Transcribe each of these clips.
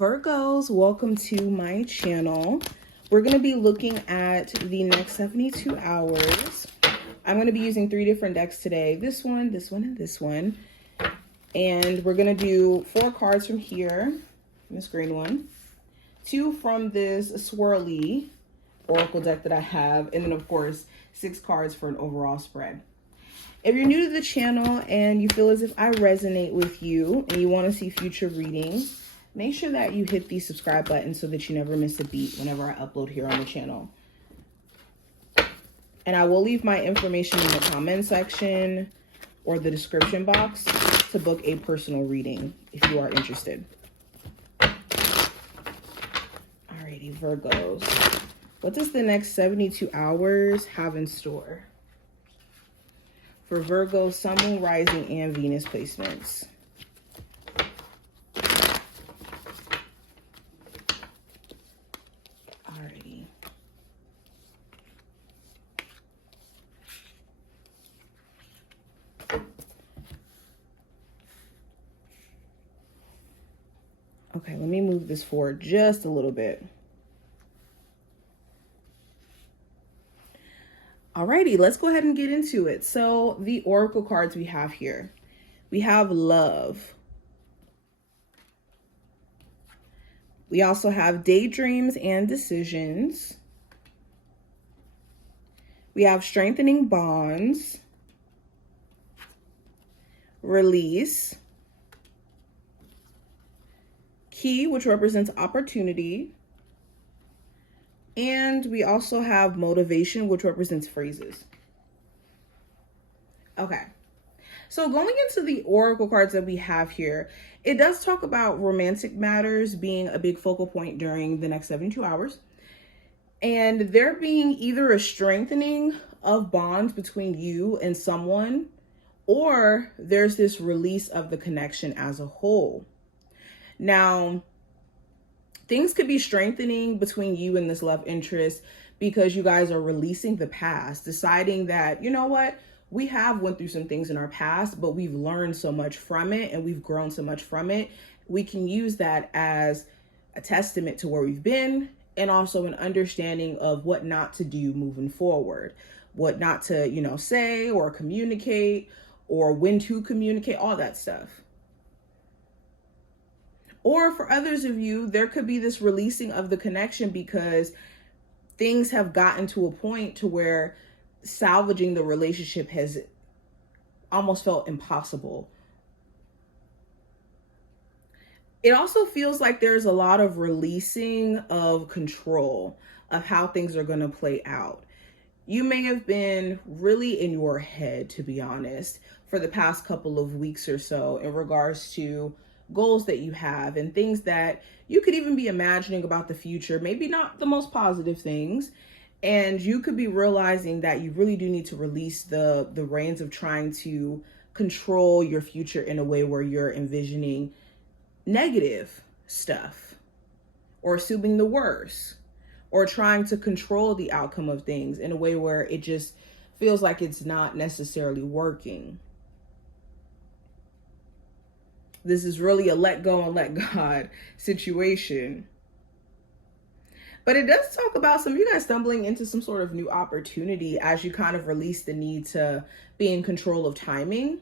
Virgos, welcome to my channel. We're going to be looking at the next 72 hours. I'm going to be using 3 different decks today. This one, this one, and this one. And we're going to do 4 cards from here, this green one, 2 from this swirly oracle deck that I have, and then of course 6 cards for an overall spread. If you're new to the channel and you feel as if I resonate with you and you want to see future readings, make sure that you hit the subscribe button so that you never miss a beat whenever I upload here on the channel. And I will leave my information in the comment section or the description box to book a personal reading if you are interested. Alrighty, Virgos. What does the next 72 hours have in store for Virgo, Sun, Moon, Rising, and Venus placements? Alrighty. Okay, let me move this forward just a little bit. Alrighty, let's go ahead and get into it. So the oracle cards we have here, we have love. We also have daydreams and decisions. We have strengthening bonds, release, key, which represents opportunity. And we also have motivation, which represents phrases. Okay. So going into the oracle cards that we have here, it does talk about romantic matters being a big focal point during the next 72 hours. And there being either a strengthening of bonds between you and someone, or there's this release of the connection as a whole. Now, things could be strengthening between you and this love interest because you guys are releasing the past, deciding that, you know what, we have went through some things in our past, but we've learned so much from it and we've grown so much from it. We can use that as a testament to where we've been and also an understanding of what not to do moving forward, what not to, say or communicate or when to communicate, all that stuff. Or for others of you, there could be this releasing of the connection because things have gotten to a point to where salvaging the relationship has almost felt impossible. It also feels like there's a lot of releasing of control of how things are going to play out. You may have been really in your head, to be honest, for the past couple of weeks or so in regards to goals that you have and things that you could even be imagining about the future, maybe not the most positive things. And you could be realizing that you really do need to release the reins of trying to control your future in a way where you're envisioning negative stuff or assuming the worst or trying to control the outcome of things in a way where it just feels like it's not necessarily working. This is really a let go and let God situation. But it does talk about some of you guys stumbling into some sort of new opportunity as you kind of release the need to be in control of timing.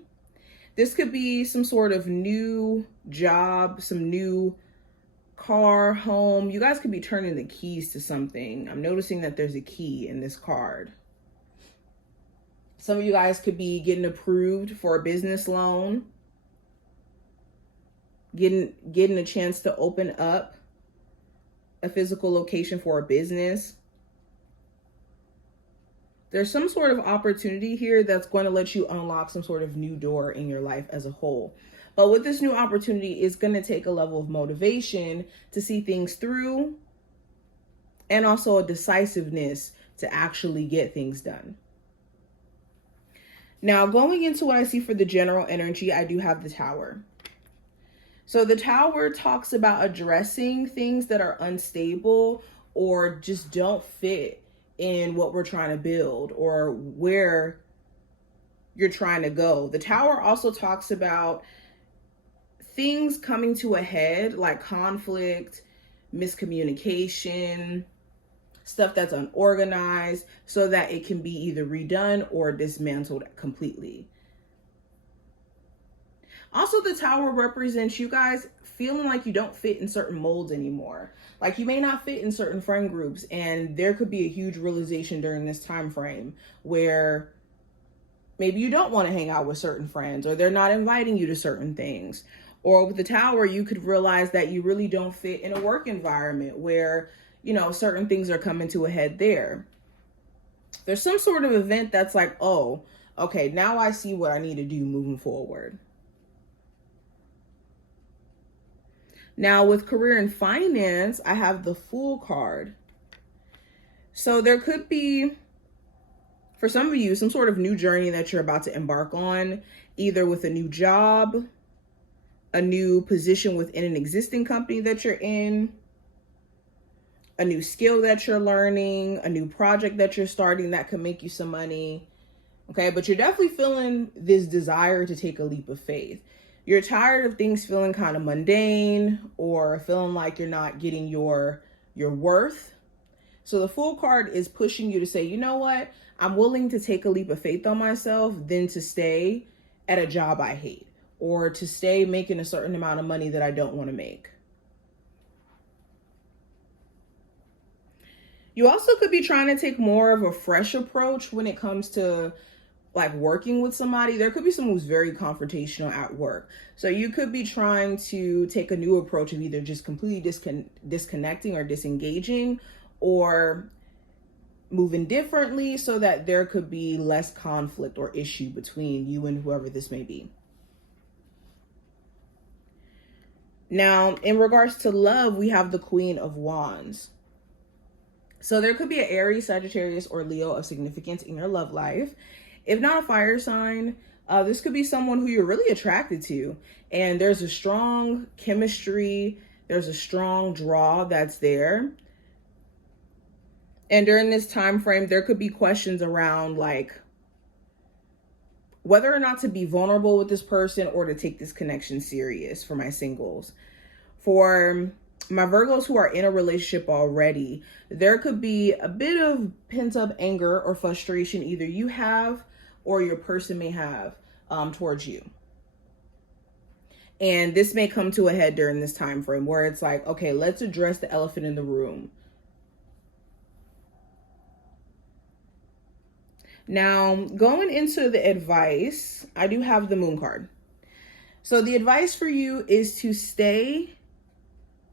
This could be some sort of new job, some new car, home. You guys could be turning the keys to something. I'm noticing that there's a key in this card. Some of you guys could be getting approved for a business loan. Getting a chance to open up a physical location for a business. There's some sort of opportunity here that's going to let you unlock some sort of new door in your life as a whole. But with this new opportunity, it's going to take a level of motivation to see things through and also a decisiveness to actually get things done. Now, going into what I see for the general energy, I do have the Tower. So the Tower talks about addressing things that are unstable or just don't fit in what we're trying to build or where you're trying to go. The Tower also talks about things coming to a head, like conflict, miscommunication, stuff that's unorganized, so that it can be either redone or dismantled completely. Also, the Tower represents you guys feeling like you don't fit in certain molds anymore. Like you may not fit in certain friend groups, and there could be a huge realization during this time frame where maybe you don't want to hang out with certain friends, or they're not inviting you to certain things. Or with the Tower, you could realize that you really don't fit in a work environment where, certain things are coming to a head there. There's some sort of event that's like, oh, okay, now I see what I need to do moving forward. Now with career and finance, I have the Fool card. So there could be, for some of you, some sort of new journey that you're about to embark on, either with a new job, a new position within an existing company that you're in, a new skill that you're learning, a new project that you're starting that could make you some money. Okay, but you're definitely feeling this desire to take a leap of faith. You're tired of things feeling kind of mundane or feeling like you're not getting your worth. So the Fool card is pushing you to say, you know what? I'm willing to take a leap of faith on myself than to stay at a job I hate or to stay making a certain amount of money that I don't want to make. You also could be trying to take more of a fresh approach when it comes to like working with somebody. There could be someone who's very confrontational at work. So you could be trying to take a new approach of either just completely disconnecting or disengaging, or moving differently so that there could be less conflict or issue between you and whoever this may be. Now, in regards to love, we have the Queen of Wands. So there could be an Aries, Sagittarius, or Leo of significance in your love life. If not a fire sign, this could be someone who you're really attracted to, and there's a strong chemistry, there's a strong draw that's there. And during this time frame, there could be questions around like whether or not to be vulnerable with this person or to take this connection serious for my singles. For my Virgos who are in a relationship already, there could be a bit of pent-up anger or frustration either you have or your person may have towards you. And this may come to a head during this time frame where it's like, okay, let's address the elephant in the room. Now, going into the advice, I do have the Moon card. So the advice for you is to stay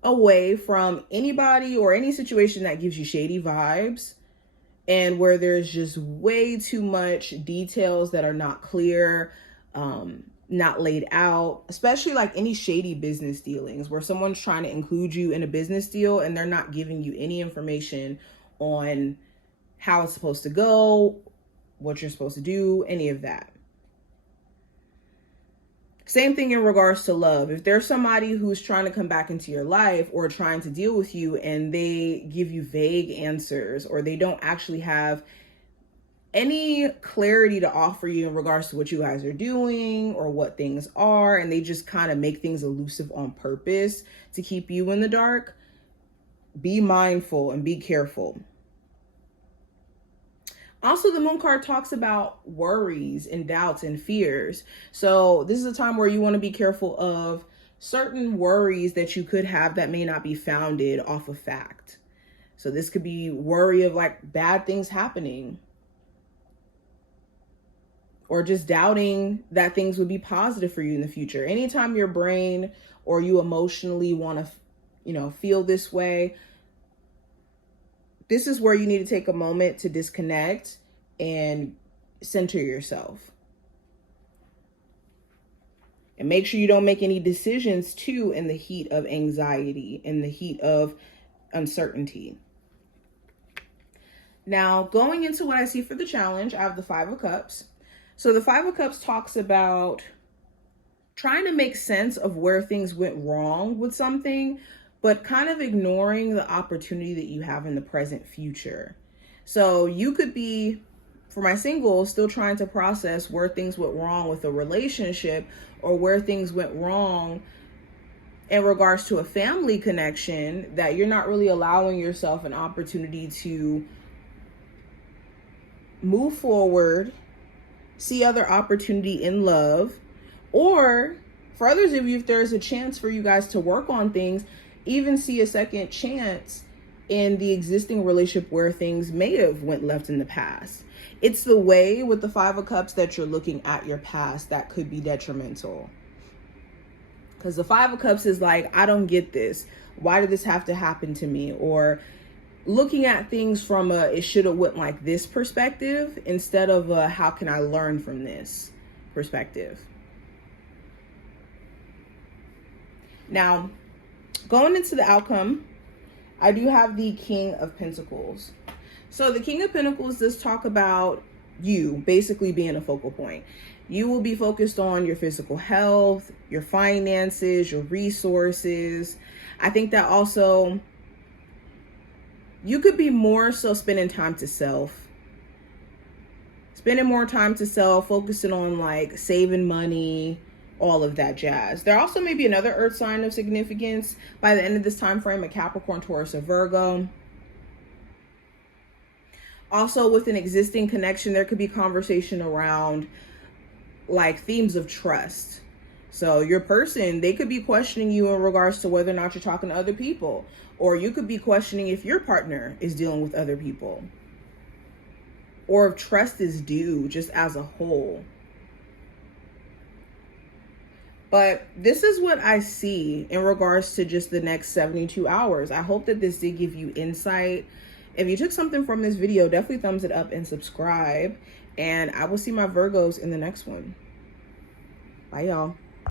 away from anybody or any situation that gives you shady vibes and where there's just way too much details that are not clear, not laid out, especially like any shady business dealings where someone's trying to include you in a business deal and they're not giving you any information on how it's supposed to go, what you're supposed to do, any of that. Same thing in regards to love. If there's somebody who's trying to come back into your life or trying to deal with you and they give you vague answers or they don't actually have any clarity to offer you in regards to what you guys are doing or what things are, and they just kind of make things elusive on purpose to keep you in the dark, be mindful and be careful. Also, the Moon card talks about worries and doubts and fears. So this is a time where you want to be careful of certain worries that you could have that may not be founded off of fact. So this could be worry of like bad things happening, or just doubting that things would be positive for you in the future. Anytime your brain or you emotionally want to, feel this way, this is where you need to take a moment to disconnect and center yourself. And make sure you don't make any decisions too in the heat of anxiety, in the heat of uncertainty. Now, going into what I see for the challenge, I have the Five of Cups. So the Five of Cups talks about trying to make sense of where things went wrong with something, but kind of ignoring the opportunity that you have in the present future. So you could be, for my singles, still trying to process where things went wrong with a relationship or where things went wrong in regards to a family connection, that you're not really allowing yourself an opportunity to move forward, see other opportunity in love, or for others of you, if there's a chance for you guys to work on things, even see a second chance in the existing relationship where things may have went left in the past. It's the way with the Five of Cups that you're looking at your past that could be detrimental. Because the Five of Cups is like, I don't get this. Why did this have to happen to me? Or looking at things from a it should have went like this perspective instead of a how can I learn from this perspective. Now, going into the outcome, I do have the King of Pentacles. So the King of Pentacles does talk about you basically being a focal point. You will be focused on your physical health, your finances, your resources. I think that also you could be more so spending time to self. Spending more time to self, focusing on like saving money, all of that jazz. There also may be another earth sign of significance by the end of this time frame, a Capricorn, Taurus, or Virgo. Also, with an existing connection, there could be conversation around like themes of trust. So your person, they could be questioning you in regards to whether or not you're talking to other people, or you could be questioning if your partner is dealing with other people, or if trust is due just as a whole. But this is what I see in regards to just the next 72 hours. I hope that this did give you insight. If you took something from this video, definitely thumbs it up and subscribe. And I will see my Virgos in the next one. Bye, y'all.